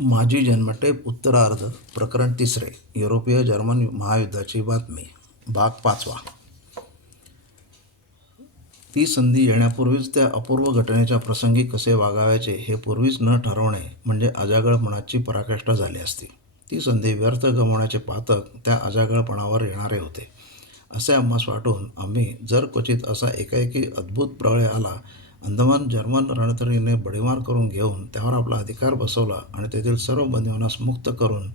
माझी जन्मटेप उत्तरार्ध प्रकरण तिसरे युरोपीय जर्मन महायुद्धाची बातमी भाग पाचवा. ती संधी येण्यापूर्वीच त्या अपूर्व घटनेच्या प्रसंगी कसे वागावायचे हे पूर्वीच न ठरवणे म्हणजे अजागळपणाची पराकाष्ठा झाली असती. ती संधी व्यर्थ गमावण्याचे पातक त्या अजागळपणावर येणारे होते. असे आम्हास वाटून आम्ही जर क्वचित असा एकाएकी अद्भुत प्रळय आला अंदमान जर्मन रणतरीने बडीमार करून घेऊन त्यावर आपला अधिकार बसवला आणि तेथील सर्व बंदिवानास मुक्त करून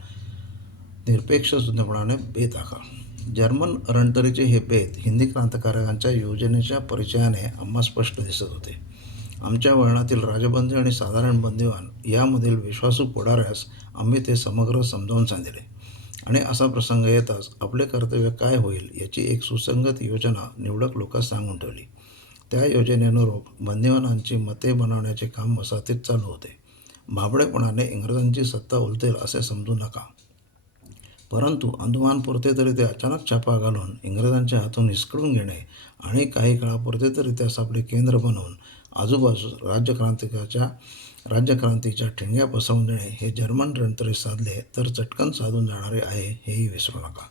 निरपेक्ष सुज्ञपणाने बेत आखा जर्मन रणतरीचे हे बेत हिंदी क्रांतिकारकांच्या योजनेच्या परिचयाने आम्हा स्पष्ट दिसत होते. आमच्या वळणातील राजबंदी आणि साधारण बंदिवान यामधील विश्वासू पुढाऱ्यास आम्ही ते समग्र समजावून सांगितले. आणि असा प्रसंग येताच आपले कर्तव्य काय होईल याची एक सुसंगत योजना निवडक लोकांस सांगून ठेवली. त्या योजनेनुरूप बंदिवानांची मते बनवण्याचे काम वसाहतीत चालू होते. भाबडेपणाने इंग्रजांची सत्ता उलतेल असे समजू नका. परंतु अंदुमानपुरते तरी ते अचानक छापा घालून इंग्रजांच्या हातून हिसकडून घेणे आणि काही काळापुरते तरी त्यास आपले केंद्र बनवून आजूबाजू राज्यक्रांतिकाच्या राज्यक्रांतीच्या ठिणग्या पसरवून देणे हे जर्मन रणतरी साधले तर चटकन साधून जाणारे आहे हेही विसरू नका.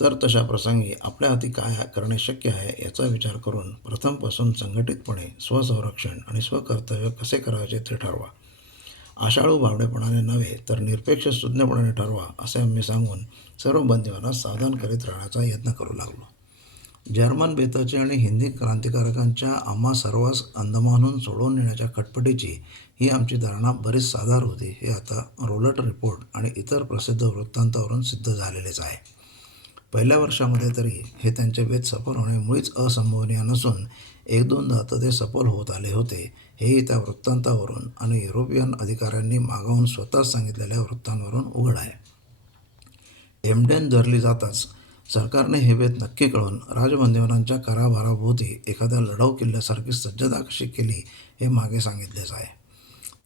तर तशा प्रसंगी आपल्या हाती काय करणे शक्य आहे याचा विचार करून प्रथमपासून संघटितपणे स्वसंरक्षण आणि स्वकर्तव्य कसे करायचे ते ठरवा. आषाढू भावडेपणाने नव्हे तर निरपेक्ष सुज्ञपणाने ठरवा असे आम्ही सांगून सर्व बंदिवांना साधन करीत राहण्याचा यत्न करू लागलो. जर्मन बेताचे आणि हिंदी क्रांतिकारकांच्या आम्हा सर्वांस अंदमानहून सोडवून नेण्याच्या खटपटीची ही आमची धारणा बरीच साधार होती हे आता रोलट रिपोर्ट आणि इतर प्रसिद्ध वृत्तांतावरून सिद्ध झालेलेच आहे. पहिल्या वर्षामध्ये तरी हे त्यांचे वेद सफल होणे मुळीच असंभवनीय नसून एक दोनदा तर ते सफल होत आले होते. हेही त्या वृत्तांतावरून आणि युरोपियन अधिकाऱ्यांनी मागावून स्वतःच सांगितलेल्या वृत्तांवरून उघड आहे. एमडेन धरली जाताच सरकारने हे वेद नक्की कळून राजबंदीवनांच्या कराभाराभोवती एखाद्या लढाऊ किल्ल्यासारखी सज्जता कशी केली हे मागे सांगितलेच आहे.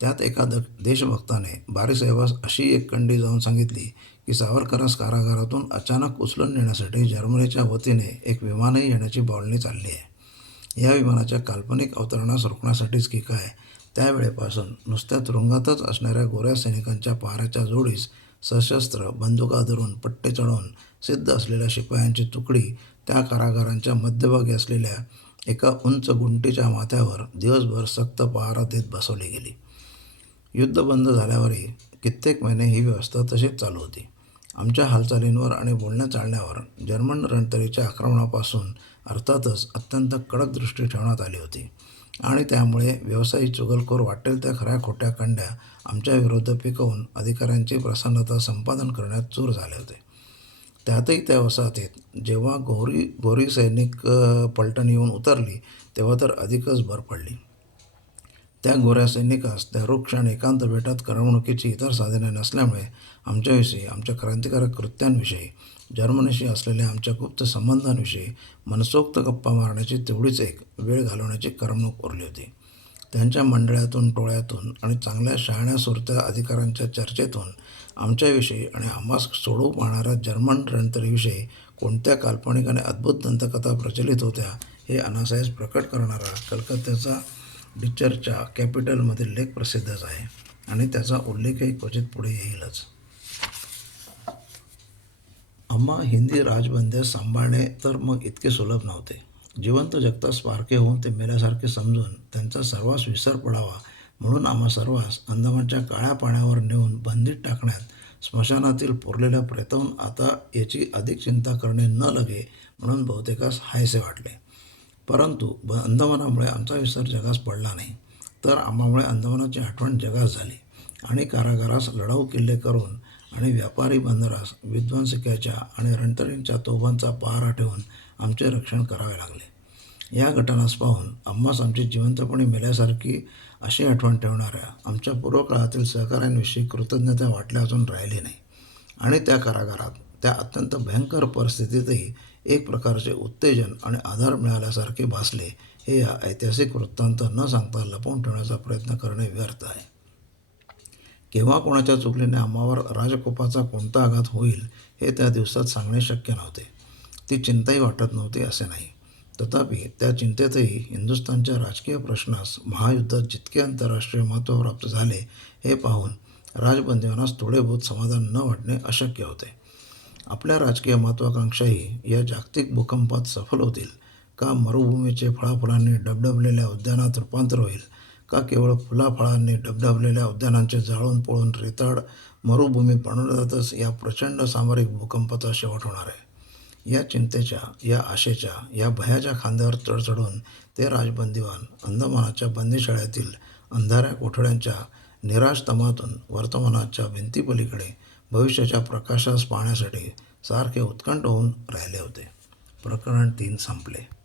त्यात एका द देशभक्ताने बारीसाहेबास अशी एक कंडी जाऊन सांगितली की सावरकरास कारागारातून अचानक उचलून नेण्यासाठी जर्मनीच्या वतीने एक विमानही येण्याची बोलणी चालली आहे. या विमानाच्या काल्पनिक अवतरणास रोखण्यासाठीच की काय त्यावेळेपासून नुसत्या तुरुंगातच असणाऱ्या गोऱ्या सैनिकांच्या पहाऱ्याच्या जोडीस सशस्त्र बंदुका धरून पट्टे चढवून सिद्ध असलेल्या शिपायांची तुकडी त्या कारागारांच्या मध्यभागी असलेल्या एका उंच गुंटीच्या माथ्यावर दिवसभर सक्त पहारा देत बसवली गेली. युद्ध बंद झाल्यावरही कित्येक महिने ही व्यवस्था तशीच चालू होती. आमच्या हालचालींवर आणि बोलण्या चालण्यावर जर्मन रणतरीच्या आक्रमणापासून अर्थातच अत्यंत कडक दृष्टी ठेवण्यात आली होती. आणि त्यामुळे व्यवसायी चुगलखोर वाटेल त्या खऱ्या खोट्या कंड्या आमच्या विरुद्ध पिकवून अधिकाऱ्यांची प्रसन्नता संपादन करण्यात चूर झाले होते. त्यातही त्या वसाहतीत जेव्हा गोरी गोरी सैनिक पलटण येऊन उतरली तेव्हा तर अधिकच भर पडली. त्या गोऱ्या सैनिकास त्या क्षण आणि एकांत भेटात करमणुकीची इतर साधने नसल्यामुळे आमच्याविषयी आमच्या क्रांतिकारक कृत्यांविषयी जर्मनीशी असलेल्या आमच्या गुप्त संबंधांविषयी मनसोक्त गप्पा मारण्याची तेवढीच एक वेळ घालवण्याची करमणूक उरली होती. त्यांच्या मंडळातून टोळ्यातून आणि चांगल्या शहाण्या सुरत्या अधिकाऱ्यांच्या चर्चेतून आमच्याविषयी आणि आम्हास सोडू पाहणाऱ्या जर्मन रणतरीविषयी कोणत्या काल्पनिक आणि अद्भुत दंतकथा प्रचलित होत्या हे अनासायस प्रकट करणारा कलकत्त्याचा डिचरच्या कॅपिटलमधील लेख प्रसिद्धच आहे आणि त्याचा उल्लेखही क्वचित पुढे येईलच. अम्मा हिंदी राजबंद्य सांभाळणे तर मग इतके सुलभ नव्हते. जिवंत जगता स्पारके होऊन ते मेल्यासारखे समजून त्यांचा सर्वांस विसर पडावा म्हणून आम्हा सर्वांस अंदमानच्या काळ्या पाण्यावर नेऊन बंदीत टाकण्यात स्मशानातील पुरलेल्या प्रेतहून आता याची अधिक चिंता करणे न लगे म्हणून बहुतेकास हायसे वाटले. परंतु ब अंदमानामुळे आमचा विसर जगास पडला नाही. तर आम्हामुळे अंदमानाची आठवण जगास झाली. आणि कारागारास लढाऊ किल्ले करून आणि व्यापारी बंदरास विध्वंसकाच्या आणि रणतरींच्या तोबांचा पहारा ठेवून आमचे रक्षण करावे लागले. या घटनास पाहून आम्हास आमची जिवंतपणे मेल्यासारखी अशी आठवण ठेवणाऱ्या आमच्या पूर्वकाळातील सहकाऱ्यांविषयी कृतज्ञता वाटल्या अजून राहिली नाही. आणि त्या कारागारात त्या अत्यंत भयंकर परिस्थितीतही एक प्रकारचे उत्तेजन आणि आधार मिळाल्यासारखे भासले हे या ऐतिहासिक वृत्तांत न सांगता लपवून ठेवण्याचा प्रयत्न करणे व्यर्थ आहे. केव्हा कोणाच्या चुकलीने आम्हावर राजकोपाचा कोणता आघात होईल हे त्या दिवसात सांगणे शक्य नव्हते. ती चिंताही वाटत नव्हती असे नाही. तथापि त्या चिंतेतही हिंदुस्थानच्या राजकीय प्रश्नास महायुद्धात जितके आंतरराष्ट्रीय महत्त्व प्राप्त झाले हे पाहून राजबंदीवानास थोडेबहुत समाधान न वाटणे अशक्य होते. आपल्या राजकीय महत्त्वाकांक्षाही या जागतिक भूकंपात सफल होतील. का मरुभूमीचे फळाफळांनी डबडबलेल्या उद्यानात रूपांतर होईल? का केवळ फुलाफळांनी डबडबलेल्या उद्यानांचे जाळून पळून रेताड मरुभूमी बनवण्यातच या प्रचंड सामरिक भूकंपाचा शेवट होणार आहे? या चिंतेच्या या आशेच्या या भयाच्या खांद्यावर चढचढून ते राजबंदीवान अंदमानाच्या बंदीशाळेतील अंधाऱ्या कोठड्यांच्या निराश तमातून वर्तमानाच्या भिंतीपलीकडे भविष्याच्या प्रकाशास पाहण्यासाठी सारखे उत्कंठ होऊन राहिले होते. प्रकरण तीन संपले.